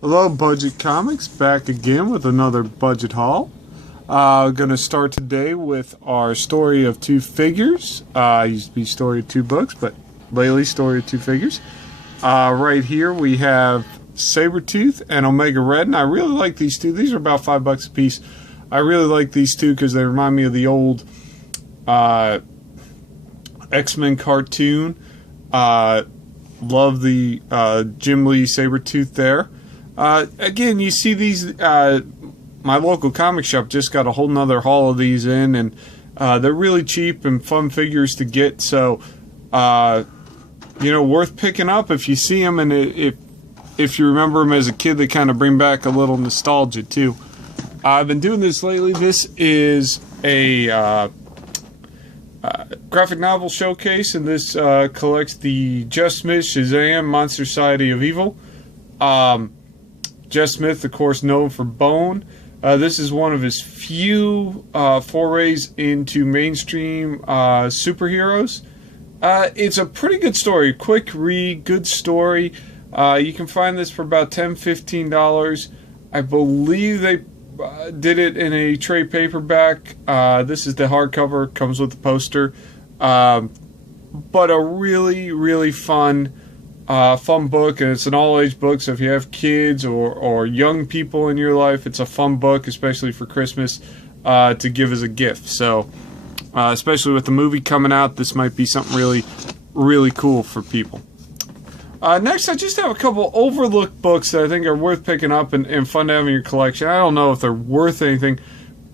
Hello, Budget Comics, back again with another budget haul. Going to start today with our story of two figures. Used to be story of two books, but lately story of two figures. Right here we have Sabretooth and Omega Red, and I really like these two. These are about $5 a piece. I really like these two because they remind me of the old X-Men cartoon. Love the Jim Lee Sabretooth there. Again, you see these, my local comic shop just got a whole nother haul of these in, and they're really cheap and fun figures to get, so, worth picking up if you see them, and if you remember them as a kid, they kind of bring back a little nostalgia, too. I've been doing this lately. This is a graphic novel showcase, and this collects the Jeff Smith Shazam Monster Society of Evil. Jeff Smith, of course, known for Bone. This is one of his few forays into mainstream superheroes. It's a pretty good story. Quick read, good story. You can find this for about $10, $15. I believe they did it in a trade paperback. This is the hardcover, comes with the poster. But a really, really fun book, and it's an all-age book, so if you have kids or young people in your life, it's a fun book, especially for Christmas, to give as a gift. So, especially with the movie coming out, this might be something really, really cool for people. Next, I just have a couple overlooked books that I think are worth picking up and fun to have in your collection. I don't know if they're worth anything,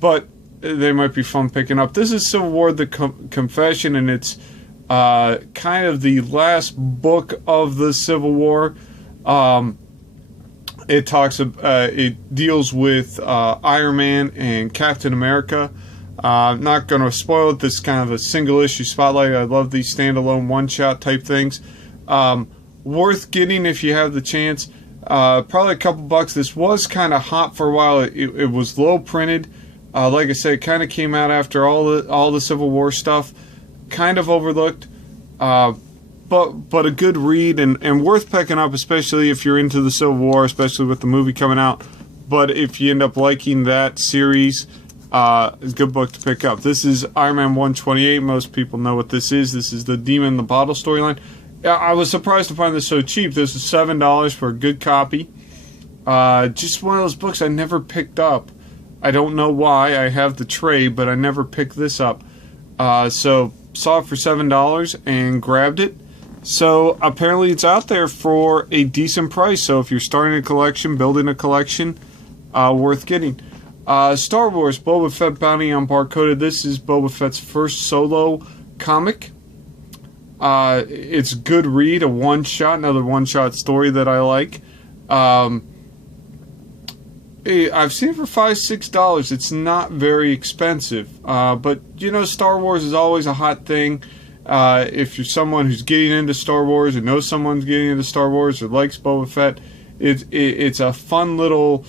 but they might be fun picking up. This is Civil War: The Confession, and it's kind of the last book of the Civil War. It deals with Iron Man and Captain America. Not going to spoil it. This is kind of a single issue spotlight. I love these standalone one-shot type things. Worth getting if you have the chance. Probably a couple bucks. This was kind of hot for a while. It was low printed. Like I said, it kind of came out after all the Civil War stuff. Kind of overlooked, but a good read and worth picking up, especially if you're into the Civil War, especially with the movie coming out. But if you end up liking that series, it's a good book to pick up. This is Iron Man 128. Most people know what this is. This is the Demon in the Bottle storyline. I was surprised to find this so cheap. This is $7 for a good copy. Just one of those books I never picked up. I don't know why. I have the trade, but I never picked this up. So saw it for $7 and grabbed it. So apparently it's out there for a decent price. So if you're starting a collection, building a collection, worth getting. Star Wars Boba Fett Bounty on Barcoded. This is Boba Fett's first solo comic. It's a good read, a one-shot, another one-shot story that I like. I've seen it for $5, $6. It's not very expensive. But, Star Wars is always a hot thing. If you're someone who's getting into Star Wars or knows someone's getting into Star Wars or likes Boba Fett, it's a fun little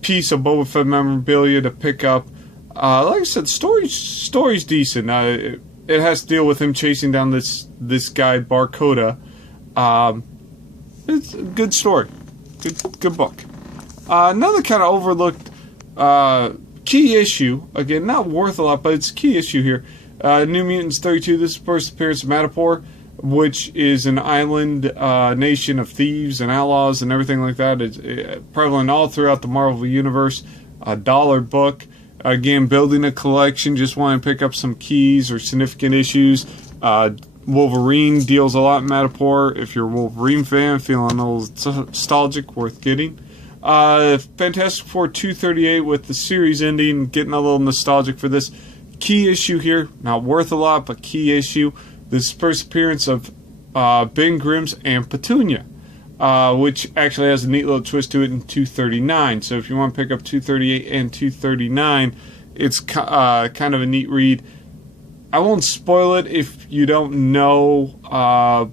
piece of Boba Fett memorabilia to pick up. Like I said, story's decent. It has to deal with him chasing down this guy, Barcoda. It's a good story. Good book. Another kind of overlooked key issue. Again, not worth a lot, but it's a key issue here. New Mutants 32. This is the first appearance of Madripoor, which is an island nation of thieves and outlaws and everything like that. It's prevalent all throughout the Marvel Universe. A $1 book. Again, building a collection, just want to pick up some keys or significant issues. Wolverine deals a lot in Madripoor. If you're a Wolverine fan, feeling a little nostalgic, worth getting. Fantastic Four 238 with the series ending, getting a little nostalgic for this. Key issue here, not worth a lot, but key issue. This first appearance of Ben Grimm's and Petunia. Which actually has a neat little twist to it in 239. So if you want to pick up 238 and 239, it's kind of a neat read. I won't spoil it if you don't know,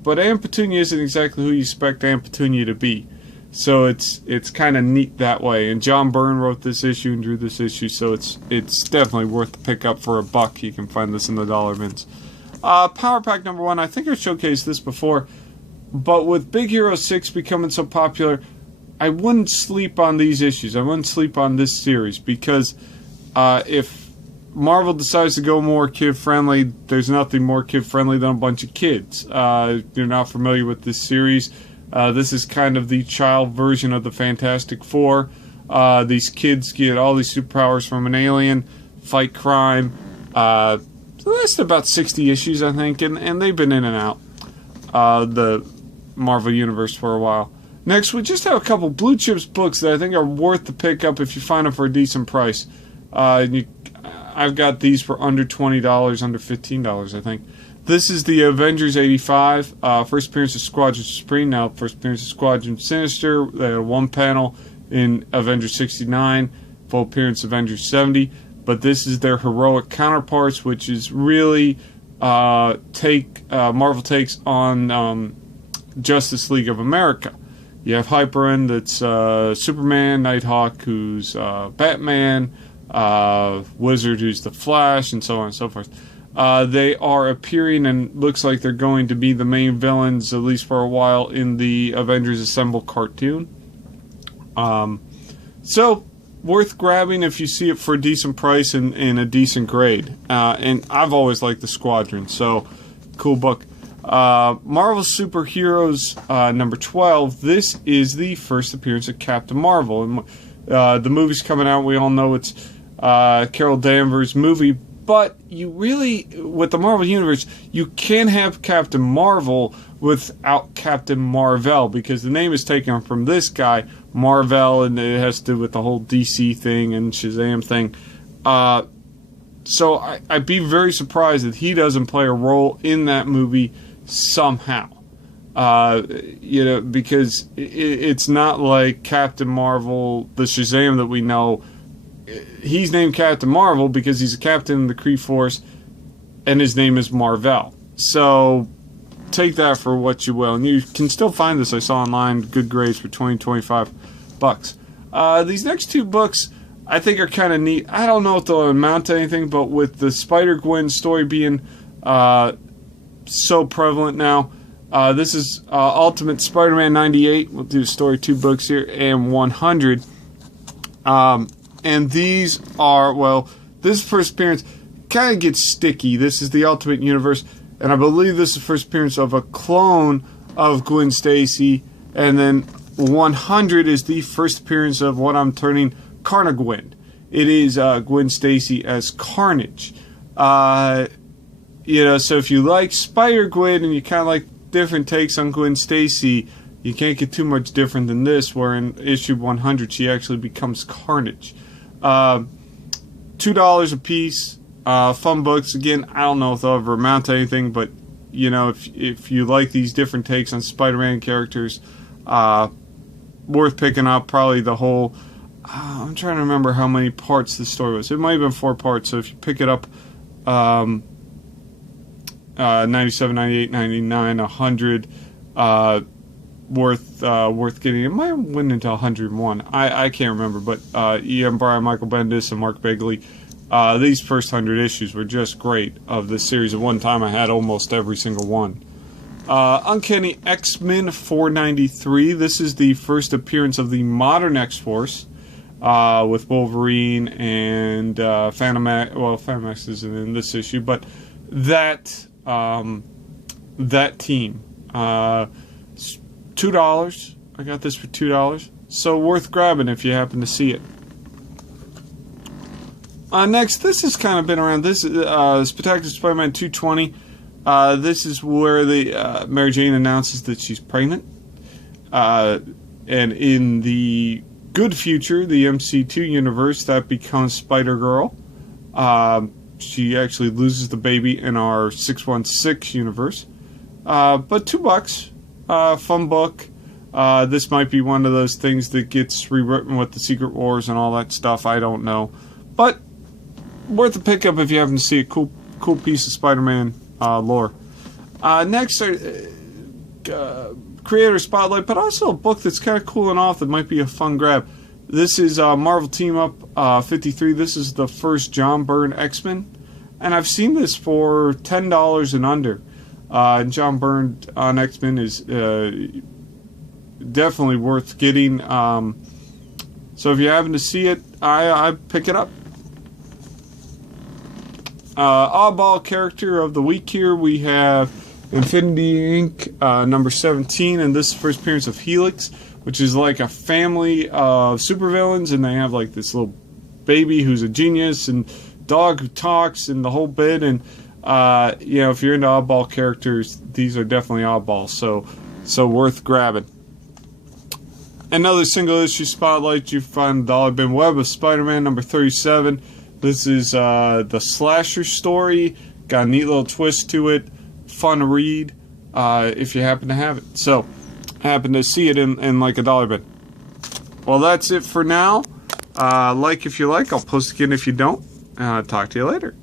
but Aunt Petunia isn't exactly who you expect Aunt Petunia to be. So it's kind of neat that way. And John Byrne wrote this issue and drew this issue, so it's definitely worth the pick up for $1. You can find this in the dollar bins. Power Pack number 1. I think I showcased this before. But with Big Hero 6 becoming so popular, I wouldn't sleep on these issues. I wouldn't sleep on this series because if Marvel decides to go more kid-friendly, there's nothing more kid-friendly than a bunch of kids. If you're not familiar with this series, this is kind of the child version of the Fantastic Four. These kids get all these superpowers from an alien, fight crime. So that's about 60 issues, I think, and they've been in and out the Marvel Universe for a while. Next, we just have a couple Blue Chips books that I think are worth the pickup if you find them for a decent price. I've got these for under $20, under $15, I think. This is the Avengers 85, first appearance of Squadron Supreme, now first appearance of Squadron Sinister. They had one panel in Avengers 69, full appearance Avengers 70. But this is their heroic counterparts, which is really Marvel takes on Justice League of America. You have Hyper End, that's Superman, Nighthawk, who's Batman, Wizard, who's the Flash, and so on and so forth. They are appearing and looks like they're going to be the main villains, at least for a while, in the Avengers Assemble cartoon. So, worth grabbing if you see it for a decent price and a decent grade. And I've always liked the Squadron, so cool book. Marvel Superheroes number 12. This is the first appearance of Captain Marvel. And, the movie's coming out. We all know it's Carol Danvers' movie. But you really, with the Marvel Universe, you can't have Captain Marvel without Captain Marvel, because the name is taken from this guy, Marvel, and it has to do with the whole DC thing and Shazam thing. So I'd be very surprised that he doesn't play a role in that movie somehow. Because it's not like Captain Marvel, the Shazam that we know. He's named Captain Marvel because he's a captain in the Kree Force, and his name is Marvel. So take that for what you will. And you can still find this, I saw online, good grades for $20-25. These next two books I think are kind of neat. I don't know if they'll amount to anything, but with the Spider-Gwen story being so prevalent now, this is Ultimate Spider-Man 98. We'll do story 2 books here, and 100. And these are, well, this first appearance kind of gets sticky. This is the Ultimate Universe, and I believe this is the first appearance of a clone of Gwen Stacy, and then 100 is the first appearance of what I'm turning CarnaGwen. It is Gwen Stacy as Carnage. So if you like Spider-Gwen and you kind of like different takes on Gwen Stacy, you can't get too much different than this, where in issue 100 she actually becomes Carnage. $2 a piece. Fun books. Again, I don't know if they'll ever amount to anything, but if you like these different takes on Spider-Man characters, worth picking up. Probably the whole. I'm trying to remember how many parts the story was. It might have been 4 parts. So if you pick it up, 97, 98, 99, 100. Worth getting. It might have went into 101. I can't remember, but E.M. Bryan, Michael Bendis, and Mark Bagley. These first 100 issues were just great of this series. At one time, I had almost every single one. Uncanny X-Men 493. This is the first appearance of the modern X-Force with Wolverine and Phantom X. Well, Phantom X isn't in this issue, but that team. $2. I got this for $2. So worth grabbing if you happen to see it. Next, this has kind of been around. This is Spectacular Spider-Man 220. This is where the Mary Jane announces that she's pregnant. And in the good future, the MC2 universe, that becomes Spider-Girl. She actually loses the baby in our 616 universe. But $2. Fun book. This might be one of those things that gets rewritten with the Secret Wars and all that stuff. I don't know, but worth a pickup if you happen to see a cool piece of Spider-Man lore. Next, creator spotlight, but also a book that's kind of cooling off that might be a fun grab. This is Marvel Team Up 53. This is the first John Byrne X-Men, and I've seen this for $10 and under. John Byrne on X-Men is definitely worth getting. So if you happen to see it, I pick it up. Oddball character of the week here, we have Infinity Inc. Number 17, and this is the first appearance of Helix, which is like a family of supervillains, and they have like this little baby who's a genius, and dog who talks, and the whole bit. And you know, if you're into oddball characters, these are definitely oddballs, so worth grabbing. Another single issue spotlight, you find Dollar Bin Web of Spider-Man number 37. This is the slasher story. Got a neat little twist to it. Fun to read if you happen to have it. So, happen to see it in like a dollar bin. Well, that's it for now. Like if you like. I'll post again if you don't. Talk to you later.